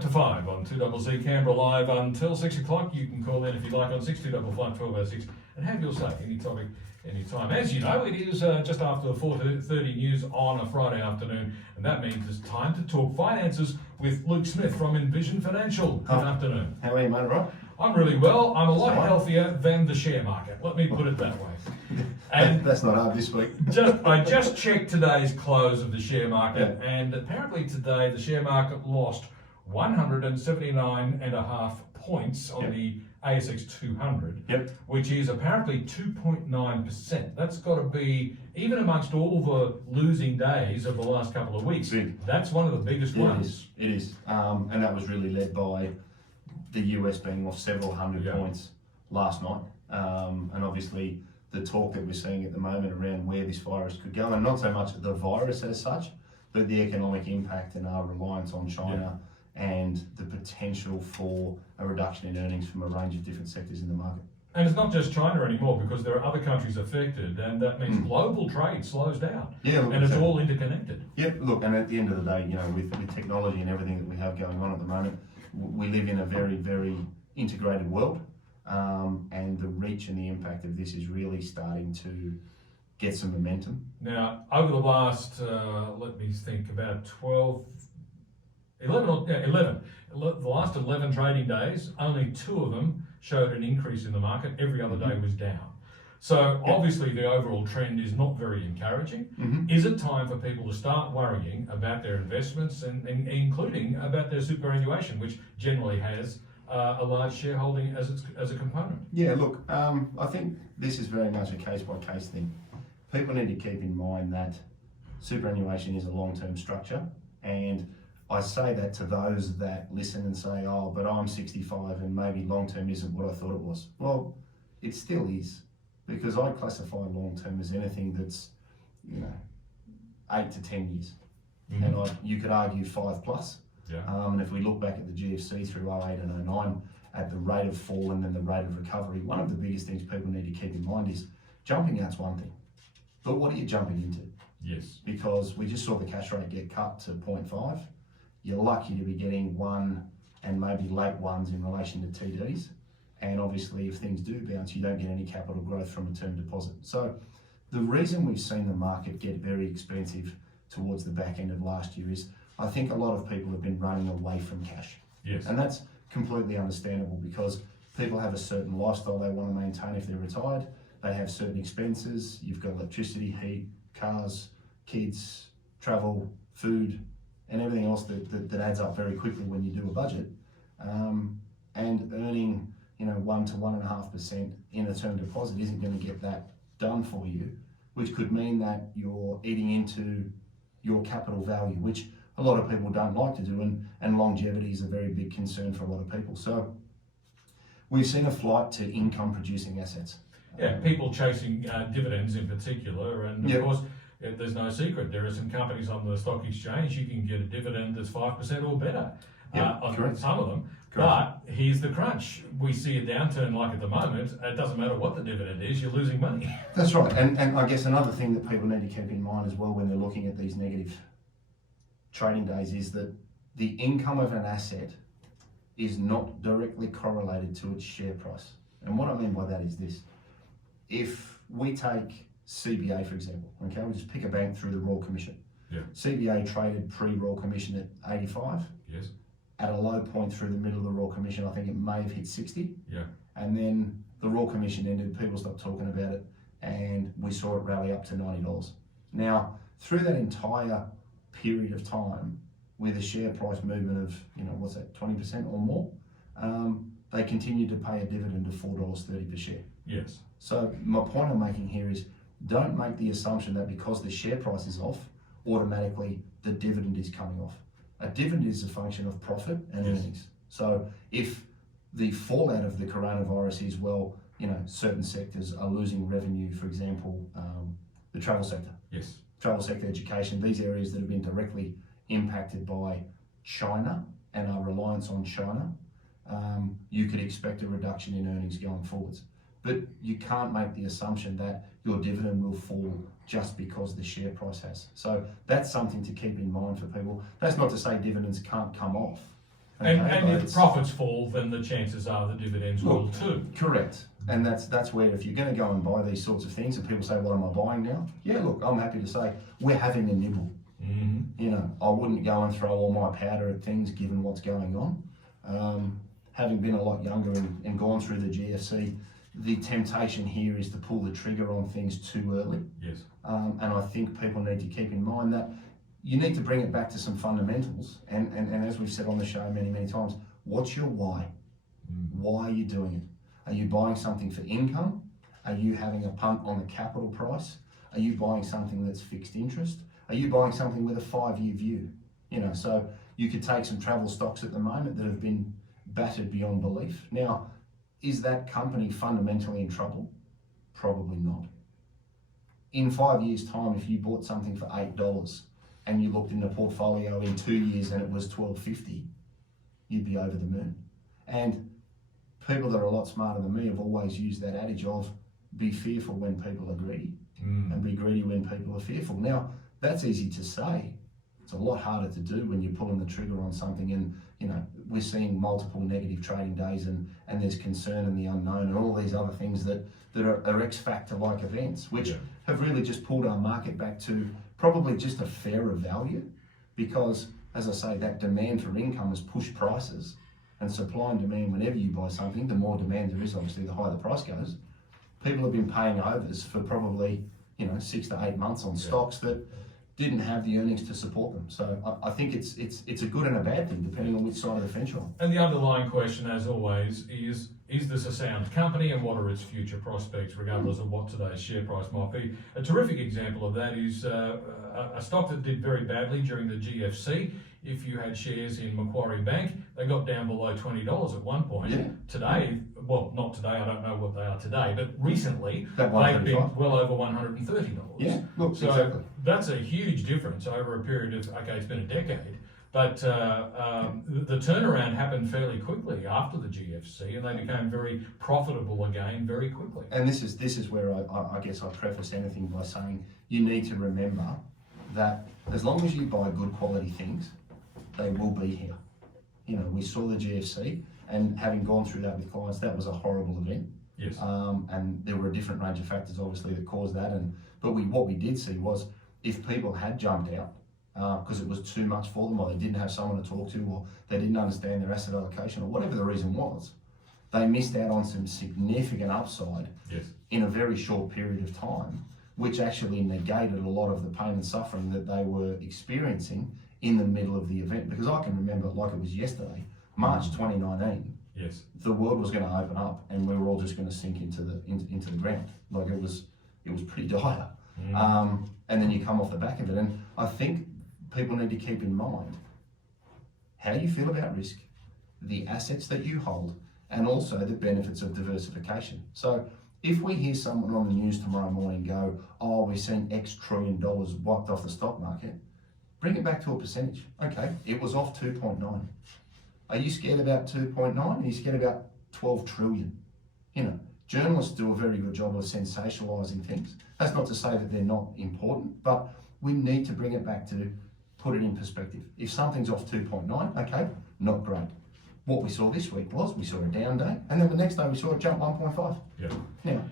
5 to 5 on 2CC Canberra Live until 6 o'clock. You can call in if you like on 6255 1206 and have your say, any topic, any time. As you know, it is just after the 4:30 news on a Friday afternoon, and that means it's time to talk finances with Luke Smith from Envision Financial. Good afternoon. How are you, mate? Right? I'm really well. I'm a lot healthier than the share market. Let me put it that way. And that's not hard this week. I just checked today's close of the share market, and apparently today the share market lost 179.5 points on the ASX 200, which is apparently 2.9%. That's got to be, even amongst all the losing days of the last couple of weeks, that's one of the biggest ones. It is. And that was really led by the US being off several hundred points last night. And obviously the talk that we're seeing at the moment around where this virus could go, and not so much the virus as such, but the economic impact and our reliance on China and the potential for a reduction in earnings from a range of different sectors in the market. And it's not just China anymore, because there are other countries affected, and that means global trade slows down. And it's all interconnected. Look, and at the end of the day, you know, with technology and everything that we have going on at the moment, we live in a very, very integrated world. And the reach and the impact of this is really starting to get some momentum. Now, over the last, let me think, about 11. The last 11 trading days, only 2 of them showed an increase in the market. Every other day was down. So obviously the overall trend is not very encouraging. Is it time for people to start worrying about their investments and including about their superannuation, which generally has a large shareholding as a component? Yeah, look, I think this is very much a case-by-case thing. People need to keep in mind that superannuation is a long-term structure, and I say that to those that listen and say, oh, but I'm 65 and maybe long-term isn't what I thought it was. Well, it still is, because I classify long-term as anything that's, 8 to 10 years. And you could argue 5 plus. And if we look back at the GFC through 08 and 09, at the rate of fall and then the rate of recovery, one of the biggest things people need to keep in mind is jumping out's one thing, but what are you jumping into? Yes. Because we just saw the cash rate get cut to 0.5. You're lucky to be getting 1 and maybe late ones in relation to TDs. And obviously if things do bounce, you don't get any capital growth from a term deposit. So the reason we've seen the market get very expensive towards the back end of last year is I think a lot of people have been running away from cash. Yes. And that's completely understandable, because people have a certain lifestyle they want to maintain if they're retired. They have certain expenses. You've got electricity, heat, cars, kids, travel, food, and everything else that adds up very quickly when you do a budget. And earning 1 to 1.5% in a term deposit isn't going to get that done for you, which could mean that you're eating into your capital value, which a lot of people don't like to do, and longevity is a very big concern for a lot of people. So we've seen a flight to income producing assets. People chasing dividends in particular, and of course there's no secret, there are some companies on the stock exchange you can get a dividend that's 5% or better on some of them. But here's the crunch. We see a downturn like at the moment, it doesn't matter what the dividend is, you're losing money. That's right. And I guess another thing that people need to keep in mind as well when they're looking at these negative trading days is that the income of an asset is not directly correlated to its share price. And what I mean by that is this. If we take CBA, for example, okay, we'll just pick a bank through the Royal Commission. CBA traded pre-Royal Commission at 85. Yes. At a low point through the middle of the Royal Commission, I think it may have hit 60. And then the Royal Commission ended, people stopped talking about it, and we saw it rally up to $90. Now, through that entire period of time, with a share price movement of, 20% or more, they continued to pay a dividend of $4.30 per share. Yes. So my point I'm making here is, don't make the assumption that because the share price is off, automatically the dividend is coming off. A dividend is a function of profit and earnings. So if the fallout of the coronavirus is, certain sectors are losing revenue, for example, the travel sector. Travel sector, education, these areas that have been directly impacted by China and our reliance on China, you could expect a reduction in earnings going forwards. But you can't make the assumption that your dividend will fall just because the share price has. So that's something to keep in mind for people. That's not to say dividends can't come off, And if profits fall, then the chances are the dividends will too. Correct. And that's where if you're going to go and buy these sorts of things and people say, what am I buying now? Yeah, look, I'm happy to say we're having a nibble. You know, I wouldn't go and throw all my powder at things given what's going on. Having been a lot younger and gone through the GFC, the temptation here is to pull the trigger on things too early. Yes. And I think people need to keep in mind that you need to bring it back to some fundamentals. And as we've said on the show many, many times, what's your why? Why are you doing it? Are you buying something for income? Are you having a punt on the capital price? Are you buying something that's fixed interest? Are you buying something with a 5-year view? You know, so you could take some travel stocks at the moment that have been battered beyond belief. Now, is that company fundamentally in trouble? Probably not. In 5 years' time, if you bought something for $8 and you looked in the portfolio in 2 years and it was $12.50, you'd be over the moon. And people that are a lot smarter than me have always used that adage of be fearful when people are greedy and be greedy when people are fearful. Now, that's easy to say. It's a lot harder to do when you're pulling the trigger on something and, you know, we're seeing multiple negative trading days and there's concern and the unknown and all these other things that are X-factor-like events, which have really just pulled our market back to probably just a fairer value because, as I say, that demand for income has pushed prices and supply and demand, whenever you buy something, the more demand there is, obviously, the higher the price goes. People have been paying overs for probably, 6 to 8 months on stocks that didn't have the earnings to support them. So I think it's a good and a bad thing, depending on which side of the fence you're on. And the underlying question, as always, is this a sound company and what are its future prospects, regardless of what today's share price might be? A terrific example of that is a stock that did very badly during the GFC. If you had shares in Macquarie Bank, they got down below $20 at one point. Yeah. Today, well, not today, I don't know what they are today, but recently That they've been 135. well over $130. Yeah, look, So exactly. that's a huge difference over a period of, okay, it's been a decade, but the turnaround happened fairly quickly after the GFC and they became very profitable again very quickly. And this is where I guess I preface anything by saying you need to remember that as long as you buy good quality things, they will be here. We saw the GFC, and having gone through that with clients, that was a horrible event. Yes. And there were a different range of factors, obviously, that caused that. But what we did see was if people had jumped out because it was too much for them, or they didn't have someone to talk to, or they didn't understand their asset allocation, or whatever the reason was, they missed out on some significant upside in a very short period of time, which actually negated a lot of the pain and suffering that they were experiencing in the middle of the event. Because I can remember, like it was yesterday, March 2019. Yes. The world was going to open up, and we were all just going to sink into the ground. Like it was pretty dire. And then you come off the back of it, and I think people need to keep in mind how you feel about risk, the assets that you hold, and also the benefits of diversification. So if we hear someone on the news tomorrow morning go, oh, we're seeing X trillion dollars wiped off the stock market, bring it back to a percentage. Okay, it was off 2.9. Are you scared about 2.9? Are you scared about 12 trillion? Journalists do a very good job of sensationalizing things. That's not to say that they're not important, but we need to bring it back to put it in perspective. If something's off 2.9, okay, not great. What we saw this week was we saw a down day, and then the next day we saw it jump 1.5. Yeah. Now,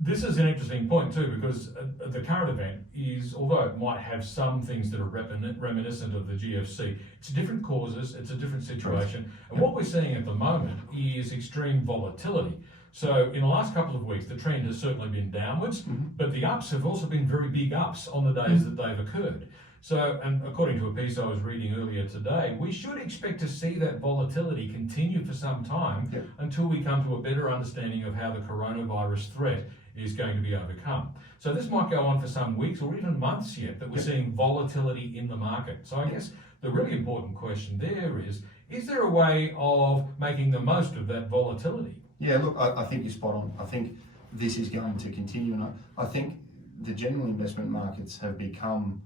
this is an interesting point too, because the current event is, although it might have some things that are reminiscent of the GFC, it's different causes, it's a different situation. And what we're seeing at the moment is extreme volatility. So in the last couple of weeks, the trend has certainly been downwards, but the ups have also been very big ups on the days that they've occurred. So, and according to a piece I was reading earlier today, we should expect to see that volatility continue for some time until we come to a better understanding of how the coronavirus threat is going to be overcome. So this might go on for some weeks or even months yet, that we're seeing volatility in the market. So I guess the really important question there is there a way of making the most of that volatility? Yeah, look, I think you're spot on. I think this is going to continue, and I think the general investment markets have become,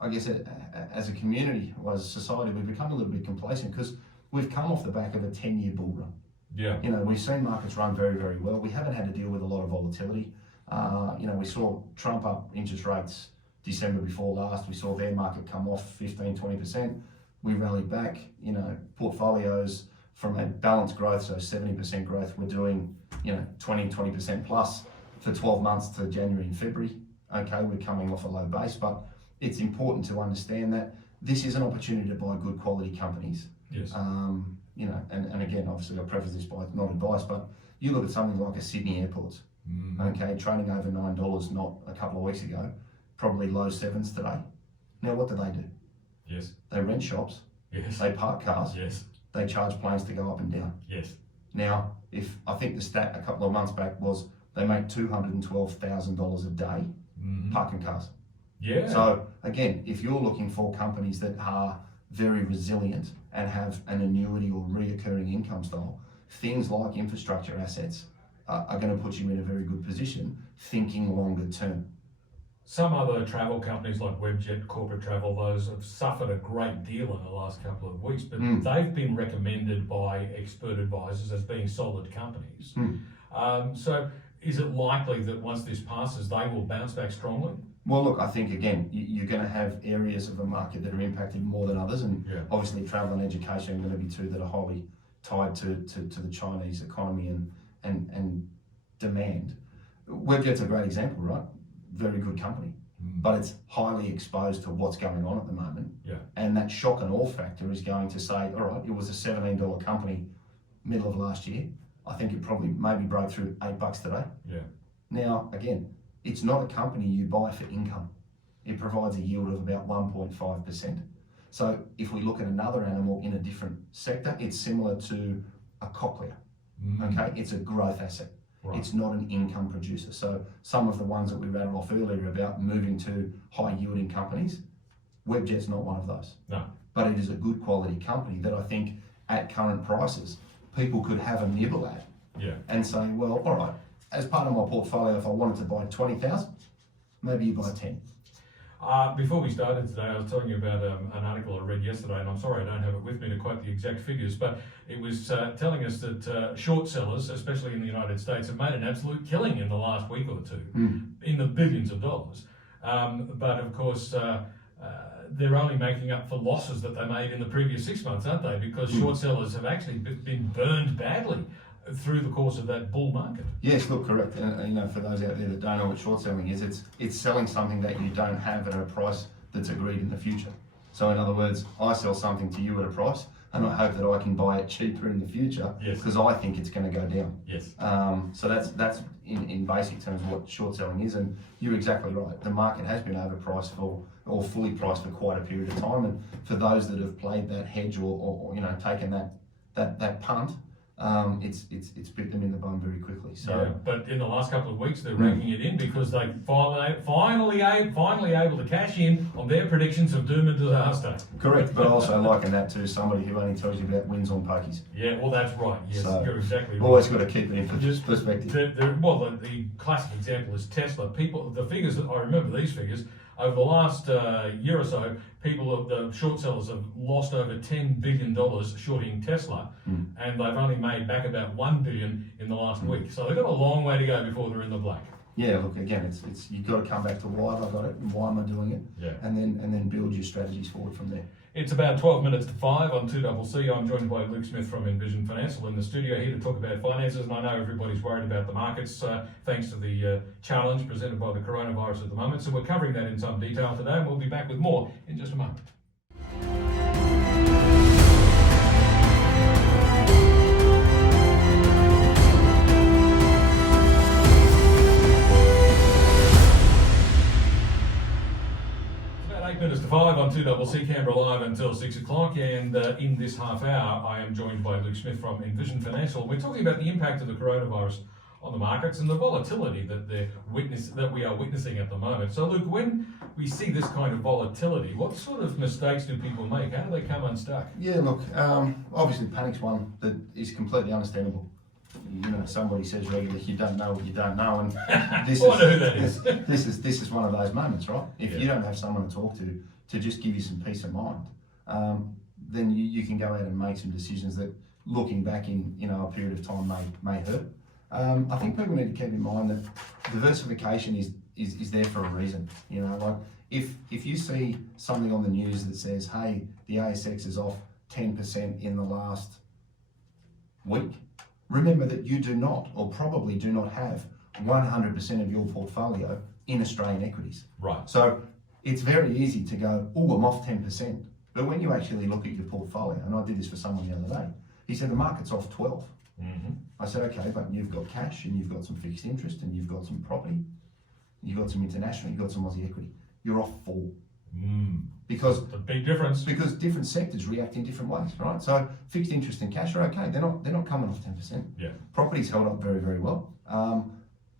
I guess, as a community or as a society, we've become a little bit complacent because we've come off the back of a 10-year bull run. Yeah. We've seen markets run very, very well. We haven't had to deal with a lot of volatility. We saw Trump up interest rates December before last. We saw their market come off 15, 20%. we rallied back, portfolios from a balanced growth, so 70% growth, we're doing, 20% plus for 12 months to January and February. Okay, we're coming off a low base, but it's important to understand that this is an opportunity to buy good quality companies. Yes. And again, obviously I preface this by not advice, but you look at something like a Sydney Airports, okay, trading over $9 not a couple of weeks ago, probably low sevens today. Now what do? Yes. They rent shops, Yes. they park cars, Yes. they charge planes to go up and down. Yes. Now, I think the stat a couple of months back was they make $212,000 a day parking cars. Yeah. So again, if you're looking for companies that are very resilient and have an annuity or reoccurring income style, things like infrastructure assets are going to put you in a very good position thinking longer term. Some other travel companies like Webjet, Corporate Travel, those have suffered a great deal in the last couple of weeks, but they've been recommended by expert advisors as being solid companies. So is it likely that once this passes, they will bounce back strongly? Well, look, I think again, you're going to have areas of the market that are impacted more than others, and obviously travel and education are going to be two that are highly tied to the Chinese economy and demand. Webjet's a great example, right? Very good company, but it's highly exposed to what's going on at the moment. Yeah. And that shock and awe factor is going to say, all right, it was a $17 company middle of last year. I think it probably maybe broke through $8 today. Yeah. Now, again, it's not a company you buy for income. It provides a yield of about 1.5%. So if we look at another animal in a different sector, it's similar to a cochlear. Okay, it's a growth asset. Right. It's not an income producer. So some of the ones that we rattled off earlier about moving to high yielding companies, Webjet's not one of those. No. But it is a good quality company that I think at current prices, people could have a nibble at. Yeah. And say, well, all right, as part of my portfolio, if I wanted to buy 20,000, maybe you buy 10. Before we started today, I was telling you about an article I read yesterday, and I'm sorry I don't have it with me to quote the exact figures, but it was telling us that short sellers, especially in the United States, have made an absolute killing in the last week or two, in the billions of dollars. But of course, they're only making up for losses that they made in the previous 6 months, aren't they? Because short sellers have actually been burned badly through the course of that bull market. Yes, look, correct. And for those out there that don't know what short selling is, it's selling something that you don't have at a price that's agreed in the future. So in other words, I sell something to you at a price, and I hope that I can buy it cheaper in the future because I think it's going to go down. Yes. So that's in basic terms what short selling is, and you're exactly right. The market has been overpriced or fully priced for quite a period of time, and for those that have played that hedge or taken that punt, it's bit them in the bum very quickly. So, yeah, but in the last couple of weeks, they're raking it in because they finally able to cash in on their predictions of doom and disaster. Correct, but also liken that to somebody who only tells you about wins on pokies. Yeah, well, that's right. Yes, so you're exactly right. Always got to keep it in perspective. The classic example is Tesla. The figures that I remember, these figures. Over the last year or so, the short sellers have lost over $10 billion shorting Tesla, and they've only made back about $1 billion in the last week. So they've got a long way to go before they're in the black. Yeah, look, again, it's you've got to come back to why have I got it and why am I doing it, and then build your strategies forward from there. It's about 12 minutes to 5 on 2CC. I'm joined by Luke Smith from Envision Financial in the studio here to talk about finances, and I know everybody's worried about the markets thanks to the challenge presented by the coronavirus at the moment. So we're covering that in some detail today, and we'll be back with more in just a moment. Minutes to 5 on 2CC Canberra live until 6 o'clock, and in this half hour I am joined by Luke Smith from Envision Financial. We're talking about the impact of the coronavirus on the markets and the volatility that we are witnessing at the moment. So Luke, when we see this kind of volatility, what sort of mistakes do people make? How do they come unstuck? Yeah, look, obviously panic's one that is completely understandable. Somebody says regularly, you don't know what you don't know, and this is one of those moments, right? If you don't have someone to talk to just give you some peace of mind, then you can go out and make some decisions that, looking back in a period of time, may hurt. I think people need to keep in mind that diversification is there for a reason. Like if you see something on the news that says, hey, the ASX is off 10% in the last week, remember that you do not, or probably do not have 100% of your portfolio in Australian equities. Right. So it's very easy to go, oh, I'm off 10%. But when you actually look at your portfolio, and I did this for someone the other day, he said the market's off 12. Mm-hmm. I said, okay, but you've got cash and you've got some fixed interest and you've got some property, you've got some international, you've got some Aussie equity. You're off 4. Because a big difference. Because different sectors react in different ways, right? So fixed interest and cash are okay. They're not coming off 10%. Yeah. Property's held up very, very well.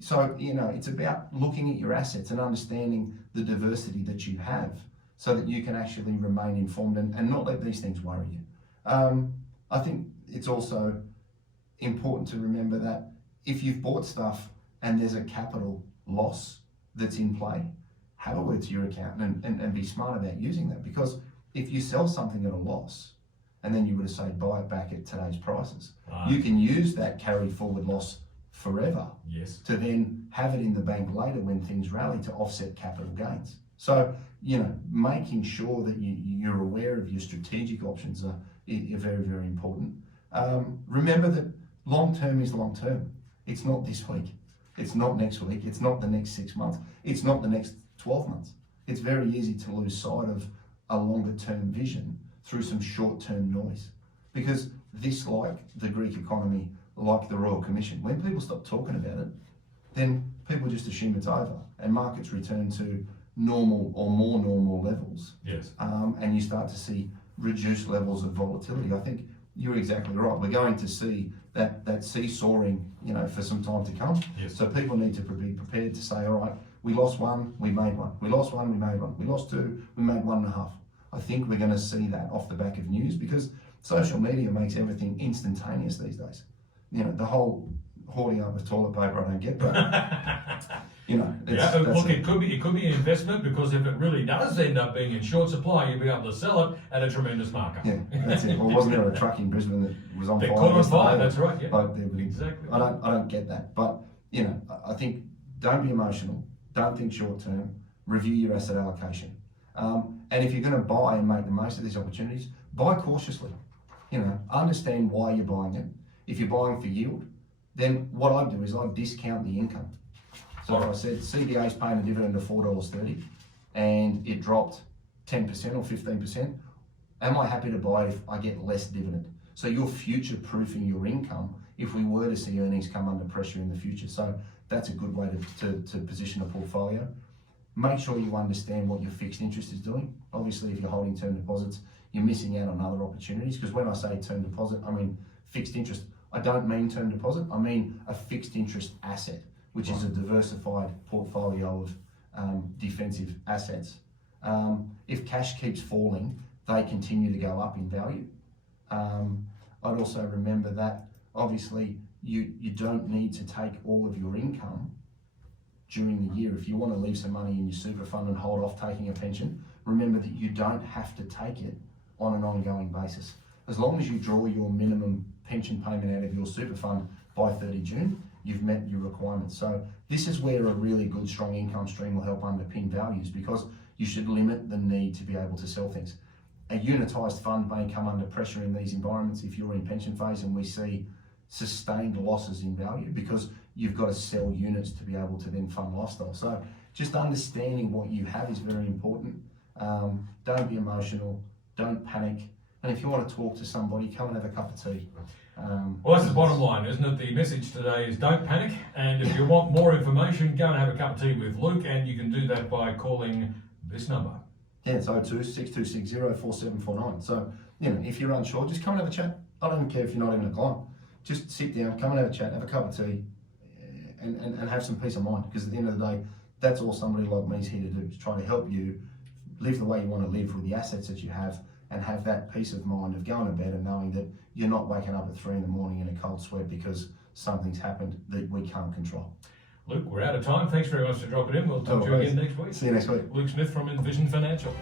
So, it's about looking at your assets and understanding the diversity that you have so that you can actually remain informed and not let these things worry you. I think it's also important to remember that if you've bought stuff and there's a capital loss that's in play, have a word to your accountant and be smart about using that, because if you sell something at a loss and then you were to say buy it back at today's prices, you can use that carried forward loss forever. Yes. To then have it in the bank later when things rally to offset capital gains. So, making sure that you're aware of your strategic options are very, very important. Remember that long term is long term. It's not this week. It's not next week. It's not the next 6 months. It's not the next 12 months. It's very easy to lose sight of a longer term vision through some short term noise. Because this, like the Greek economy, like the Royal Commission, when people stop talking about it, then people just assume it's over and markets return to normal or more normal levels. Yes. And you start to see reduced levels of volatility. I think you're exactly right. We're going to see that seesawing, for some time to come. Yes. So people need to be prepared to say, all right, we lost 1, we made 1. We lost 1, we made 1. We lost 2, we made 1.5. I think we're going to see that off the back of news, because social media makes everything instantaneous these days. The whole hoarding up of toilet paper I don't get, but it could be an investment, because if it really does end up being in short supply, you'll be able to sell it at a tremendous markup. Yeah, that's it. Well, wasn't there a truck in Brisbane that was on fire? They caught on fire. That's right. Yeah. Exactly. I don't get that, but I think don't be emotional. Don't think short term. Review your asset allocation, and if you're going to buy and make the most of these opportunities, buy cautiously. Understand why you're buying it. If you're buying for yield, then what I do is I discount the income. So if I said CBA's paying a dividend of $4.30 and it dropped 10% or 15%, am I happy to buy it if I get less dividend? So you're future proofing your income if we were to see earnings come under pressure in the future. So that's a good way to position a portfolio. Make sure you understand what your fixed interest is doing. Obviously, if you're holding term deposits, you're missing out on other opportunities, because when I say term deposit, I mean fixed interest. I don't mean term deposit, I mean a fixed interest asset, which is a diversified portfolio of defensive assets. If cash keeps falling, they continue to go up in value. I'd also remember that obviously you don't need to take all of your income during the year. If you want to leave some money in your super fund and hold off taking a pension, remember that you don't have to take it on an ongoing basis. As long as you draw your minimum pension payment out of your super fund by 30 June, you've met your requirements. So this is where a really good, strong income stream will help underpin values, because you should limit the need to be able to sell things. A unitised fund may come under pressure in these environments if you're in pension phase and we see sustained losses in value, because you've got to sell units to be able to then fund lifestyle. So just understanding what you have is very important. Don't be emotional, don't panic. And if you want to talk to somebody, come and have a cup of tea. Well, that's the bottom line, isn't it? The message today is don't panic. And if you want more information, go and have a cup of tea with Luke, and you can do that by calling this number. Yeah, it's 02-6260-4749. So, if you're unsure, just come and have a chat. I don't care if you're not even a client. Just sit down, come and have a chat, have a cup of tea, and have some peace of mind. Because at the end of the day, that's all somebody like me is here to do, is try to help you live the way you want to live with the assets that you have, and have that peace of mind of going to bed and knowing that you're not waking up at 3 a.m. in a cold sweat because something's happened that we can't control. Luke, we're out of time. Thanks very much for dropping in. We'll talk to you again next week. See you next week. Luke Smith from Envision Financial.